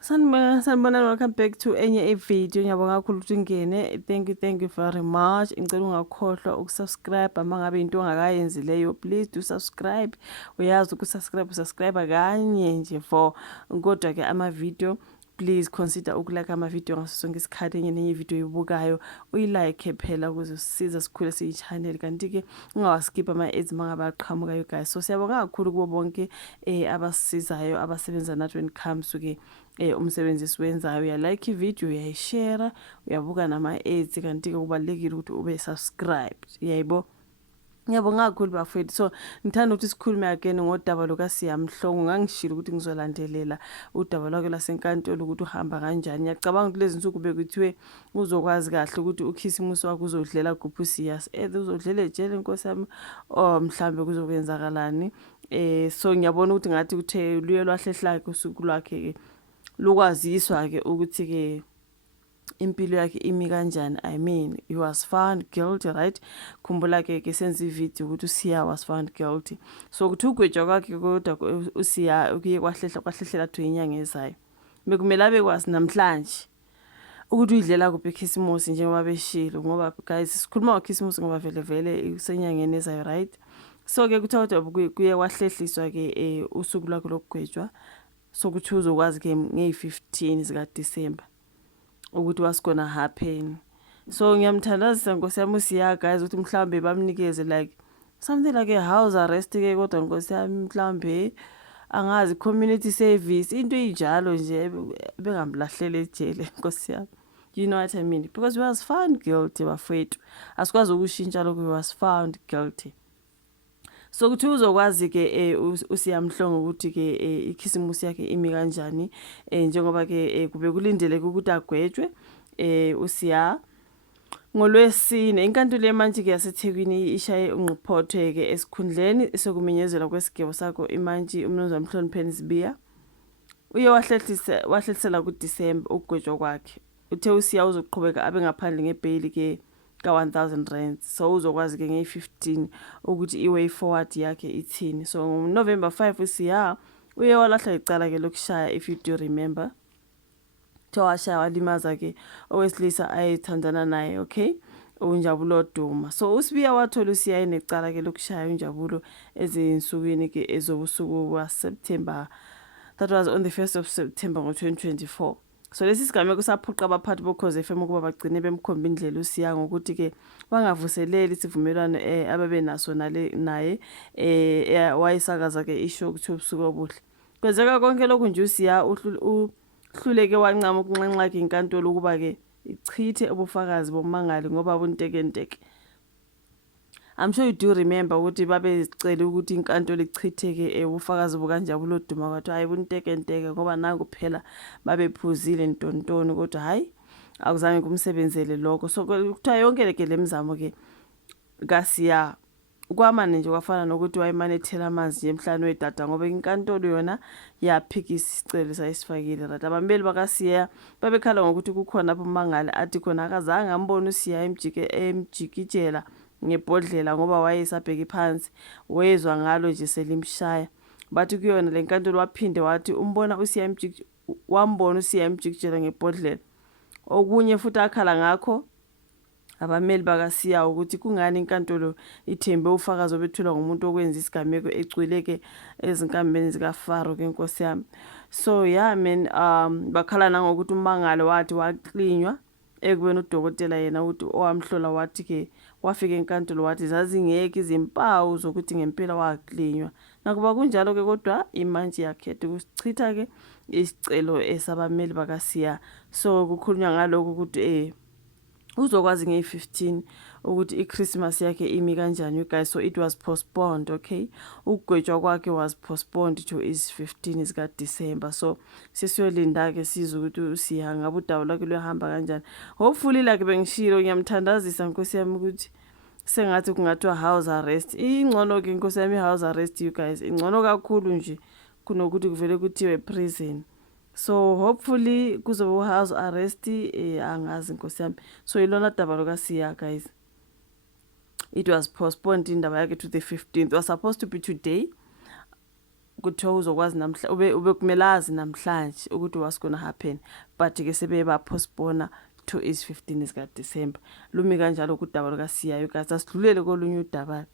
Sanibona, welcome back to enye video. Ngiyabonga kakhulu ukuthi ungene. Thank you very much. Ngicela ungakhohlwa ukusubscribe uma ngabe into ongakayenzileyo. Please do subscribe. Uyazi usubscribe kanye nje for kodwa ke ama video. Please consider ukulike ama-video ngaso sonke isikhathi enye video oyibukayo uyilike phela ukuze usisiza sikhule siyi-channel, kanti-ke ungawaskip ama-ads uma ngabe aqhamukayo guys. So siyabonga kakhulu kubo bonke abasisizayo abasebenza nathi when it comes to-ke umsebenzi esiwenzayo. Uyalike ivideo, uyayishare, uyabuka nama-ads, kanti-ke kubalulekile ukuthi ube subscribed. Yayibo? Ngiyabonga kakhulu bafethu. So ngithanda ukuthi sikhulume again ngodaba lokaSiya Mhlongo. Ngangishilo ukuthi ngizolandelela udaba lwakhe lasenkantolo ukuthi uhamba kanjani. Ngiyacabanga ukuthi lezi nsuku bekuthiwe uzokwazi kahle ukuthi ukhisimusi wakhe uzodlela kuphi uSiya. Uzodlela ejele Nkosi yami, mhlambe kuzokwenzakalani. So ngiyabona ukuthi ngathi kuthe luye lwahlehla ke usuku lwakhe lukwaziswa ke ukuthi ke impilo yakhe imi kanjani. I mean, he was found guilty, right? Khumbula ke senza ivideo ukuthi uSiya was found guilty. So kuthi ugwetshwa kwakhe kodwa uSiya ukuye kwahlehlela thu inyanga ezayo. Bekumele abekwazi namhlanje ukuthi uyidlela kuphi ikhisimusi njengoba beshilo, ngoba guys sikhuluma ngokhisimusi ngoba vele usenyangeni ezayo, right? So ke kuthiwa kuye kwahlehliswa ke usuku lwakhe lokugwetshwa. So kuthi uzokwazi ke nge-15 zika December ukuthi what's gonna happen. So ngiyamthandazisa Nkosi yami uSiya guys ukuthi mhlambe bamnikeze like something like a house arrest ke, kodwa Nkosi yami mhlambe angazi community service, into enjalo nje bengamlahlele ejele Nkosi yami. You know what I mean? Because he was found guilty bafethu. Asikwazi ukushintsha lokho, he was found guilty. So kuthi uzokwazi ke uSiya Mhlongo ukuthi ke ikhisimusi yakhe imi kanjani njengoba ke kube kulindeleke ukuthi agwetshwe uSiya ngoLwesine. Inkantolo yemantshi ke yaseThekwini ishaye unqiphothwe ke esikhundleni sokumenyezela kwesigebo sakho imantshi uMnumzane Mhlonipheni Sibiya uye wahlehlisela kuDisemba ukugwetshwa kwakhe. Uthe uSiya uzoqhubeka abe ngaphandle ngebhayili ke ka-R1,000. So uzokwazi ke nge-15 ukuthi i-way forward yakhe ithini. So November 5 uSiya uye walahla icala ke lokushaya, if you do remember. Washaya walimaza ke owesilisa ayethandana naye, okay, uNjabulo Duma. So uSibiya wathola uSiya enecala ke lokushaya uNjabulo ezinsukwini ke ezobusuku kaSeptember. That was on the 1st of September ngo-2024. So lesi sigameko saphuqa abaphathi bokhoze FM ukuba bagcine bemkhomba indlela uSiya ngokuthi ke bangavuseleli isivumelwano ababe naso naye wayisakaza ke isho ukuthi ubusuku obuhle. Kwenzeka konke lokhu nje uSiya uhluleke wancama ukunxenxa ke inkantolo ukuba ke ichithe ubufakazi bomangali ngoba buntekenteke. I'm sure you do remember ukuthi babezicela ukuthi inkantolo ichithe ke ubufakazi bukaNjabulo Duma, kwathi hayi buntekenteke ngoba nangu phela babephuzile ntontoni, kodwa hayi akuzange kumsebenzele lokho. So kuthiwa yonke ke lemizamo ke kaSiya kwamanje nje kwafana nokuthi wayemanethela amanzi nje emhlane wedada, ngoba inkantolo yona yaphikisa isicelo sayisifakile, right? Abambeli bakaSiya babekhala ngokuthi kukhona umangali athi khona akazange ambone uSiya emjikijela ngebhodlela ngoba wayesabheka phansi, wezwa ngalo nje selimshaya. Bathi kuyona le nkantolo waphinde wathi wambona uSiya emjikijela ngebhodlela. Okunye futhi akhala ngakho abameli bakaSiya ukuthi kungani inkantolo ithembe ufakazi obethulwa ngumuntu okwenza isigameko ecwile ke ezinkambeni zikaFaro ke Nkosi yami. So yeah man, bakhala nangokuthi umangalo wathi waqlinywa ekubeni udokotela yena ukuthi owamhlola wathi ke wafika enkantolo wathi zazingeke izimpawu zokuthi ngempela waqlinywa. Nakuba kunjalo ke kodwa imantshi yakhetha ukusichitha ke isicelo esabameli bakaSiya. So kukhulunywa ngalokho ukuthi uzokwazi nge-15 ukuthi iChristmas yakhe imi kanjani you guys. So it was postponed, okay? Ukugwetshwa kwakhe was postponed to is 15 zika December. So sesiyolinda ke sizwe ukuthi uSiya ngabe udaba lwakhe luyahamba kanjani. Hopefully like bengishilo ngiyamthandazisa Nkosi yami ukuthi sengathi kungathiwa house arrest. Ingcono ke Nkosi yami house arrest you guys. Ingcono kakhulu nje kunokuthi kuvele kuthiwe prison. So hopefully kuzoba house arrest angazi Nkosi yami. So ilona daba lokaSiya guys. It was postponed indaba yakhe to the 15th. It was supposed to be today. kuthiwa uzokwazi ube kumele azi namhlanje ukuthi what's gonna happen, but-ke sebeba-postpone to is 15 zika-December. Lumi kanjalo kudaba lukaSiyayo, guys. Asidlulele kolunye udaba.